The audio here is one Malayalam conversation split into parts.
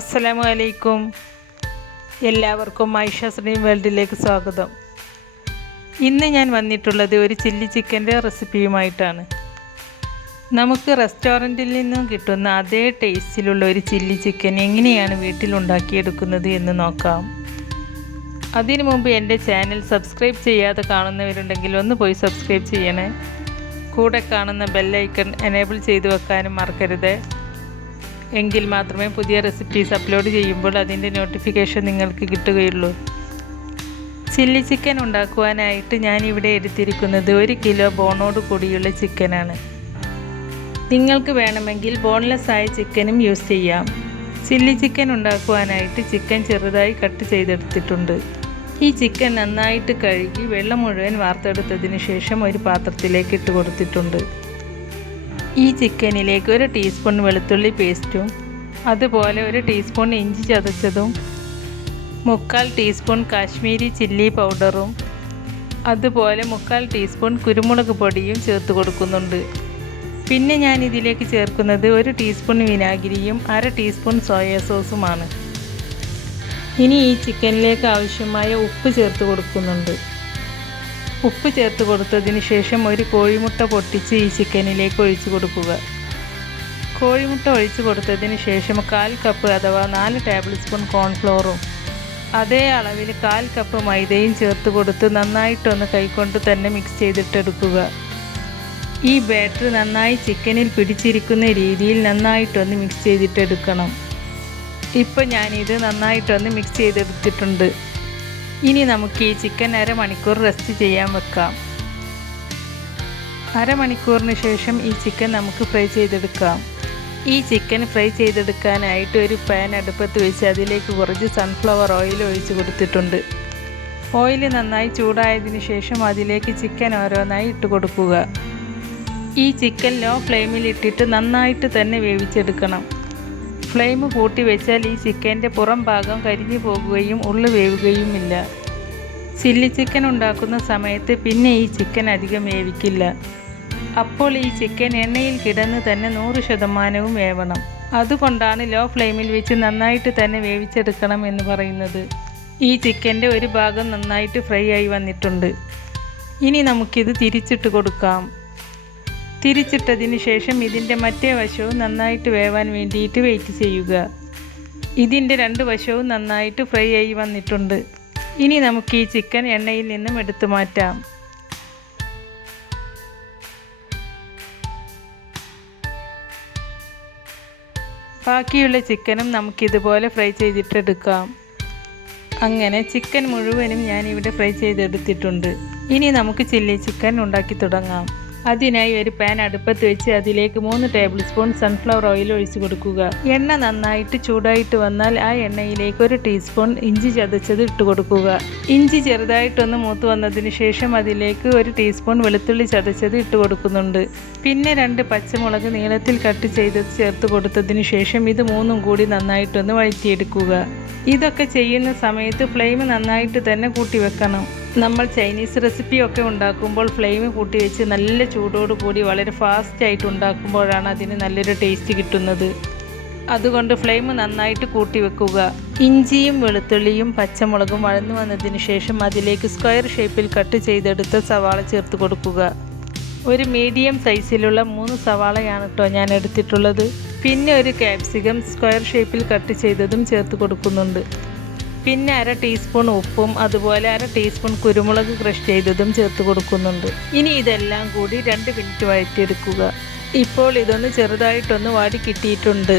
അസ്സലാമു അലൈക്കും. എല്ലാവർക്കും ആയിഷ ഡ്രീം വേൾഡിലേക്ക് സ്വാഗതം. ഇന്ന് ഞാൻ വന്നിട്ടുള്ളത് ഒരു ചില്ലി ചിക്കൻ്റെ റെസിപ്പിയുമായിട്ടാണ്. നമുക്ക് റെസ്റ്റോറൻറ്റിൽ നിന്നും കിട്ടുന്ന അതേ ടേസ്റ്റിലുള്ള ഒരു ചില്ലി ചിക്കൻ എങ്ങനെയാണ് വീട്ടിലുണ്ടാക്കിയെടുക്കുന്നത് എന്ന് നോക്കാം. അതിനു മുമ്പ് എൻ്റെ ചാനൽ സബ്സ്ക്രൈബ് ചെയ്യാതെ കാണുന്നവരുണ്ടെങ്കിൽ ഒന്ന് പോയി സബ്സ്ക്രൈബ് ചെയ്യണേ. കൂടെ കാണുന്ന ബെല്ലൈക്കൺ എനേബിൾ ചെയ്തു വെക്കാനും മറക്കരുത്. എങ്കിൽ മാത്രമേ പുതിയ റെസിപ്പീസ് അപ്ലോഡ് ചെയ്യുമ്പോൾ അതിൻ്റെ നോട്ടിഫിക്കേഷൻ നിങ്ങൾക്ക് കിട്ടുകയുള്ളൂ. ചില്ലി ചിക്കൻ ഉണ്ടാക്കുവാനായിട്ട് ഞാനിവിടെ എടുത്തിരിക്കുന്നത് 1 കിലോ ബോണോട് കൂടിയുള്ള ചിക്കനാണ്. നിങ്ങൾക്ക് വേണമെങ്കിൽ ബോൺലെസ് ആയ ചിക്കനും യൂസ് ചെയ്യാം. ചില്ലി ചിക്കൻ ഉണ്ടാക്കുവാനായിട്ട് ചിക്കൻ ചെറുതായി കട്ട് ചെയ്തെടുത്തിട്ടുണ്ട്. ഈ ചിക്കൻ നന്നായിട്ട് കഴുകി വെള്ളം മുഴുവൻ വാർത്തെടുത്തതിന് ശേഷം ഒരു പാത്രത്തിലേക്ക് ഇട്ട് കൊടുത്തിട്ടുണ്ട്. ഈ ചിക്കനിലേക്ക് 1 ടീസ്പൂൺ വെളുത്തുള്ളി പേസ്റ്റും അതുപോലെ 1 ടീസ്പൂൺ ഇഞ്ചി ചതച്ചതും 3/4 ടീസ്പൂൺ കാശ്മീരി ചില്ലി പൗഡറും അതുപോലെ 3/4 ടീസ്പൂൺ കുരുമുളക് പൊടിയും ചേർത്ത് കൊടുക്കുന്നുണ്ട്. പിന്നെ ഞാൻ ഇതിലേക്ക് ചേർക്കുന്നത് 1 ടീസ്പൂൺ വിനാഗിരിയും 1/2 ടീസ്പൂൺ സോയ സോസുമാണ്. ഇനി ഈ ചിക്കനിലേക്ക് ആവശ്യമായ ഉപ്പ് ചേർത്ത് കൊടുക്കുന്നുണ്ട്. ഉപ്പ് ചേർത്ത് കൊടുത്തതിന് ശേഷം 1 കോഴിമുട്ട പൊട്ടിച്ച് ഈ ചിക്കനിലേക്ക് ഒഴിച്ചു കൊടുക്കുക. കോഴിമുട്ട ഒഴിച്ചു കൊടുത്തതിന് ശേഷം 1/4 കപ്പ് അഥവാ 4 ടേബിൾ സ്പൂൺ കോൺഫ്ലോറും അതേ അളവിൽ 1/4 കപ്പ് മൈദയും ചേർത്ത് കൊടുത്ത് നന്നായിട്ടൊന്ന് കൈകൊണ്ട് തന്നെ മിക്സ് ചെയ്തിട്ടെടുക്കുക. ഈ ബാറ്റർ നന്നായി ചിക്കനിൽ പിടിച്ചിരിക്കുന്ന രീതിയിൽ നന്നായിട്ടൊന്ന് മിക്സ് ചെയ്തിട്ടെടുക്കണം. ഇപ്പോൾ ഞാനിത് നന്നായിട്ടൊന്ന് മിക്സ് ചെയ്തെടുത്തിട്ടുണ്ട്. ഇനി നമുക്ക് ഈ ചിക്കൻ അരമണിക്കൂർ റെസ്റ്റ് ചെയ്യാൻ വെക്കാം. അരമണിക്കൂറിന് ശേഷം ഈ ചിക്കൻ നമുക്ക് ഫ്രൈ ചെയ്തെടുക്കാം. ഈ ചിക്കൻ ഫ്രൈ ചെയ്തെടുക്കാനായിട്ട് ഒരു പാൻ അടുപ്പത്ത് വെച്ച് അതിലേക്ക് കുറച്ച് സൺഫ്ലവർ ഓയിൽ ഒഴിച്ച് കൊടുത്തിട്ടുണ്ട്. ഓയിൽ നന്നായി ചൂടായതിനു ശേഷം അതിലേക്ക് ചിക്കൻ ഓരോന്നായി ഇട്ട് കൊടുക്കുക. ഈ ചിക്കൻ ലോ ഫ്ലെയിമിൽ ഇട്ടിട്ട് നന്നായിട്ട് തന്നെ വേവിച്ചെടുക്കണം. ഫ്ലെയിം കൂട്ടി വെച്ചാൽ ഈ ചിക്കൻ്റെ പുറം ഭാഗം കരിഞ്ഞു പോകുകയും ഉള്ളു വേവുകയുമില്ല. ചില്ലി ചിക്കൻ ഉണ്ടാക്കുന്ന സമയത്ത് പിന്നെ ഈ ചിക്കൻ അധികം വേവിക്കില്ല. അപ്പോൾ ഈ ചിക്കൻ എണ്ണയിൽ കിടന്ന് തന്നെ 100% വേവണം. അതുകൊണ്ടാണ് ലോ ഫ്ലെയിമിൽ വെച്ച് നന്നായിട്ട് തന്നെ വേവിച്ചെടുക്കണം എന്ന് പറയുന്നത്. ഈ ചിക്കൻ്റെ ഒരു ഭാഗം നന്നായിട്ട് ഫ്രൈ ആയി വന്നിട്ടുണ്ട്. ഇനി നമുക്കിത് തിരിച്ചിട്ട് കൊടുക്കാം. തിരിച്ചിട്ടതിന് ശേഷം ഇതിൻ്റെ മറ്റേ വശവും നന്നായിട്ട് വേവാൻ വേണ്ടിയിട്ട് വെയിറ്റ് ചെയ്യുക. ഇതിൻ്റെ 2 വശവും നന്നായിട്ട് ഫ്രൈ ആയി വന്നിട്ടുണ്ട്. ഇനി നമുക്ക് ഈ ചിക്കൻ എണ്ണയിൽ നിന്നും എടുത്തു മാറ്റാം. ബാക്കിയുള്ള ചിക്കനും നമുക്കിതുപോലെ ഫ്രൈ ചെയ്തിട്ടെടുക്കാം. അങ്ങനെ ചിക്കൻ മുഴുവനും ഞാനിവിടെ ഫ്രൈ ചെയ്തെടുത്തിട്ടുണ്ട്. ഇനി നമുക്ക് ചില്ലി ചിക്കൻ ഉണ്ടാക്കി തുടങ്ങാം. അതിനായി ഒരു പാൻ അടുപ്പത്ത് വെച്ച് അതിലേക്ക് 3 ടേബിൾ സ്പൂൺ സൺഫ്ലവർ ഓയിൽ ഒഴിച്ചു കൊടുക്കുക. എണ്ണ നന്നായിട്ട് ചൂടായിട്ട് വന്നാൽ ആ എണ്ണയിലേക്ക് 1 ടീസ്പൂൺ ഇഞ്ചി ചതച്ചത് ഇട്ട് കൊടുക്കുക. ഇഞ്ചി ചെറുതായിട്ടൊന്ന് മൂത്ത് വന്നതിന് ശേഷം അതിലേക്ക് 1 ടീസ്പൂൺ വെളുത്തുള്ളി ചതച്ചത് ഇട്ട് കൊടുക്കുന്നുണ്ട്. പിന്നെ 2 പച്ചമുളക് നീളത്തിൽ കട്ട് ചെയ്തത് ചേർത്ത് കൊടുത്തതിന് ശേഷം ഇത് 3ഉം കൂടി നന്നായിട്ടൊന്ന് വഴറ്റിയെടുക്കുക. ഇതൊക്കെ ചെയ്യുന്ന സമയത്ത് ഫ്ലെയിം നന്നായിട്ട് തന്നെ കൂട്ടി വെക്കണം. നമ്മൾ ചൈനീസ് റെസിപ്പിയൊക്കെ ഉണ്ടാക്കുമ്പോൾ ഫ്ലെയിം കൂട്ടി വെച്ച് നല്ല ചൂടോട് കൂടി വളരെ ഫാസ്റ്റായിട്ട് ഉണ്ടാക്കുമ്പോഴാണ് അതിന് നല്ലൊരു ടേസ്റ്റ് കിട്ടുന്നത്. അതുകൊണ്ട് ഫ്ലെയിം നന്നായിട്ട് കൂട്ടി വെക്കുക. ഇഞ്ചിയും വെളുത്തുള്ളിയും പച്ചമുളകും വഴന്നു വന്നതിന് ശേഷം അതിലേക്ക് സ്ക്വയർ ഷേപ്പിൽ കട്ട് ചെയ്തെടുത്ത സവാള ചേർത്ത് കൊടുക്കുക. ഒരു മീഡിയം സൈസിലുള്ള 3 സവാളയാണ് കേട്ടോ ഞാൻ എടുത്തിട്ടുള്ളത്. പിന്നെ ഒരു ക്യാപ്സിക്കം സ്ക്വയർ ഷേപ്പിൽ കട്ട് ചെയ്തതും ചേർത്ത് കൊടുക്കുന്നുണ്ട്. പിന്നെ 1/2 ടീസ്പൂൺ ഉപ്പും അതുപോലെ 1/2 ടീസ്പൂൺ കുരുമുളക് ക്രഷ് ചെയ്തതും ചേർത്ത് കൊടുക്കുന്നുണ്ട്. ഇനി ഇതെല്ലാം കൂടി 2 മിനിറ്റ് വഴറ്റിയെടുക്കുക. ഇപ്പോൾ ഇതൊന്ന് ചെറുതായിട്ടൊന്ന് വാടി കിട്ടിയിട്ടുണ്ട്.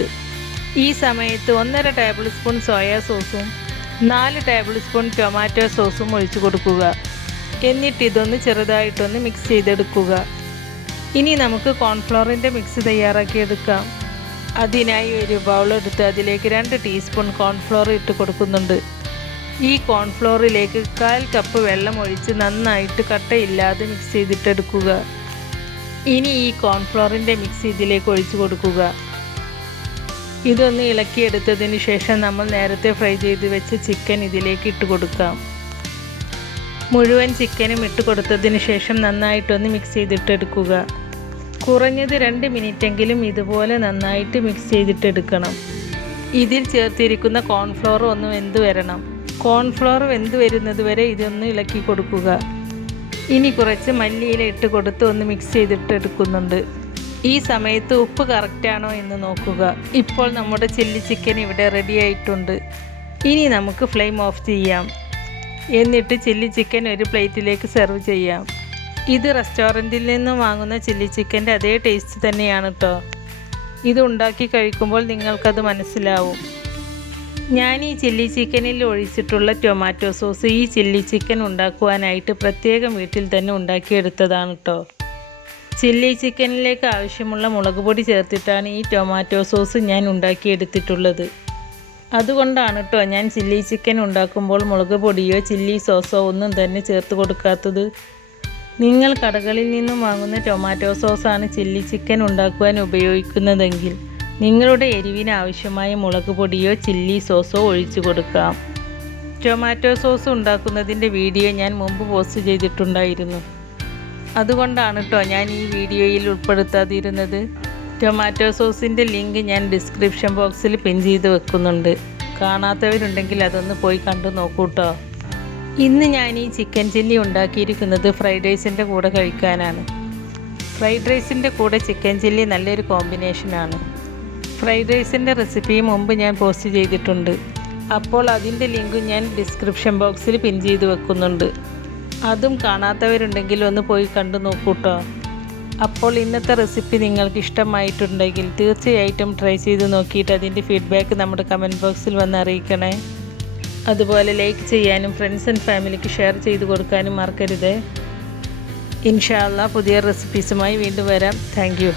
ഈ സമയത്ത് 1.5 ടേബിൾ സ്പൂൺ സോയാ സോസും 4 ടേബിൾ സ്പൂൺ ടൊമാറ്റോ സോസും ഒഴിച്ചു കൊടുക്കുക. എന്നിട്ട് ഇതൊന്ന് ചെറുതായിട്ടൊന്ന് മിക്സ് ചെയ്തെടുക്കുക. ഇനി നമുക്ക് കോൺഫ്ലോറിൻ്റെ മിക്സ് തയ്യാറാക്കിയെടുക്കാം. അതിനായി ഒരു ബൗളെടുത്ത് അതിലേക്ക് 2 ടീസ്പൂൺ കോൺഫ്ലോർ ഇട്ട് കൊടുക്കുന്നുണ്ട്. ഈ കോൺഫ്ലോറിലേക്ക് 1/4 കപ്പ് വെള്ളം ഒഴിച്ച് നന്നായിട്ട് കട്ടയില്ലാതെ മിക്സ് ചെയ്തിട്ടെടുക്കുക. ഇനി ഈ കോൺഫ്ലോറിൻ്റെ മിക്സ് ഇതിലേക്ക് ഒഴിച്ചു കൊടുക്കുക. ഇതൊന്ന് ഇളക്കിയെടുത്തതിന് ശേഷം നമ്മൾ നേരത്തെ ഫ്രൈ ചെയ്ത് വെച്ച ചിക്കൻ ഇതിലേക്ക് ഇട്ട് കൊടുക്കാം. മുഴുവൻ ചിക്കനും ഇട്ട് കൊടുത്തതിന് ശേഷം നന്നായിട്ടൊന്ന് മിക്സ് ചെയ്തിട്ടെടുക്കുക. കുറഞ്ഞത് 2 മിനിറ്റെങ്കിലും ഇതുപോലെ നന്നായിട്ട് മിക്സ് ചെയ്തിട്ടെടുക്കണം. ഇതിൽ ചേർത്തിരിക്കുന്ന കോൺഫ്ലോർ ഒന്ന് വെന്ത് വരണം. കോൺഫ്ലോർ വെന്ത് വരുന്നത് വരെ ഇതൊന്ന് ഇളക്കി കൊടുക്കുക. ഇനി കുറച്ച് മല്ലിയില ഇട്ട് കൊടുത്ത് ഒന്ന് മിക്സ് ചെയ്തിട്ട് എടുക്കുന്നുണ്ട്. ഈ സമയത്ത് ഉപ്പ് കറക്റ്റാണോ എന്ന് നോക്കുക. ഇപ്പോൾ നമ്മുടെ ചില്ലി ചിക്കൻ ഇവിടെ റെഡി ആയിട്ടുണ്ട്. ഇനി നമുക്ക് ഫ്ലെയിം ഓഫ് ചെയ്യാം. എന്നിട്ട് ചില്ലി ചിക്കൻ ഒരു പ്ലേറ്റിലേക്ക് സെർവ് ചെയ്യാം. ഇത് റെസ്റ്റോറൻറ്റിൽ നിന്നും വാങ്ങുന്ന ചില്ലി ചിക്കൻ്റെ അതേ ടേസ്റ്റ് തന്നെയാണ് കേട്ടോ. ഇത് ഉണ്ടാക്കി കഴിക്കുമ്പോൾ നിങ്ങൾക്കത് മനസ്സിലാവും. ഞാൻ ഈ ചില്ലി ചിക്കനിൽ ഒഴിച്ചിട്ടുള്ള ടൊമാറ്റോ സോസ് ഈ ചില്ലി ചിക്കൻ ഉണ്ടാക്കുവാനായിട്ട് പ്രത്യേകം വീട്ടിൽ തന്നെ ഉണ്ടാക്കിയെടുത്തതാണ് കേട്ടോ. ചില്ലി ചിക്കനിലേക്ക് ആവശ്യമുള്ള മുളക് പൊടി ചേർത്തിട്ടാണ് ഈ ടൊമാറ്റോ സോസ് ഞാൻ ഉണ്ടാക്കിയെടുത്തിട്ടുള്ളത്. അതുകൊണ്ടാണ് കേട്ടോ ഞാൻ ചില്ലി ചിക്കൻ ഉണ്ടാക്കുമ്പോൾ മുളക് പൊടിയോ ചില്ലി സോസോ ഒന്നും തന്നെ ചേർത്ത് കൊടുക്കാത്തത്. നിങ്ങൾ കടകളിൽ നിന്നും വാങ്ങുന്ന ടൊമാറ്റോ സോസാണ് ചില്ലി ചിക്കൻ ഉണ്ടാക്കുവാൻ ഉപയോഗിക്കുന്നതെങ്കിൽ നിങ്ങളുടെ എരിവിന് ആവശ്യമായ മുളക് പൊടിയോ ചില്ലി സോസോ ഒഴിച്ചു കൊടുക്കാം. ടൊമാറ്റോ സോസ് ഉണ്ടാക്കുന്നതിൻ്റെ വീഡിയോ ഞാൻ മുമ്പ് പോസ്റ്റ് ചെയ്തിട്ടുണ്ടായിരുന്നു. അതുകൊണ്ടാണ് കേട്ടോ ഞാൻ ഈ വീഡിയോയിൽ ഉൾപ്പെടുത്താതിരുന്നത്. ടൊമാറ്റോ സോസിൻ്റെ ലിങ്ക് ഞാൻ ഡിസ്ക്രിപ്ഷൻ ബോക്സിൽ പിൻ ചെയ്ത് വെക്കുന്നുണ്ട്. കാണാത്തവരുണ്ടെങ്കിൽ അതൊന്ന് പോയി കണ്ടു നോക്കൂ കേട്ടോ. ഇന്ന് ഞാൻ ഈ ചിക്കൻ ചില്ലി ഉണ്ടാക്കിയിരിക്കുന്നത് ഫ്രൈഡ് റൈസിൻ്റെ കൂടെ കഴിക്കാനാണ്. ഫ്രൈഡ് റൈസിൻ്റെ കൂടെ ചിക്കൻ ചില്ലി നല്ലൊരു കോമ്പിനേഷനാണ്. ഫ്രൈഡ് റൈസിൻ്റെ റെസിപ്പി മുമ്പ് ഞാൻ പോസ്റ്റ് ചെയ്തിട്ടുണ്ട്. അപ്പോൾ അതിൻ്റെ ലിങ്കും ഞാൻ ഡിസ്ക്രിപ്ഷൻ ബോക്സിൽ പിൻ ചെയ്ത് വെക്കുന്നുണ്ട്. അതും കാണാത്തവരുണ്ടെങ്കിൽ ഒന്ന് പോയി കണ്ടു നോക്കൂ കേട്ടോ. അപ്പോൾ ഇന്നത്തെ റെസിപ്പി നിങ്ങൾക്ക് ഇഷ്ടമായിട്ടുണ്ടെങ്കിൽ തീർച്ചയായിട്ടും ട്രൈ ചെയ്ത് നോക്കിയിട്ട് അതിൻ്റെ ഫീഡ്ബാക്ക് നമ്മുടെ കമൻറ്റ് ബോക്സിൽ വന്ന് അറിയിക്കണേ. അതുപോലെ ലൈക്ക് ചെയ്യാനും ഫ്രണ്ട്സ് ആൻഡ് ഫാമിലിക്ക് ഷെയർ ചെയ്ത് കൊടുക്കാനും മറക്കരുത്. ഇൻഷാ അല്ലാഹ് പുതിയ റെസിപ്പീസുമായി വീണ്ടും വരാം. Thank you.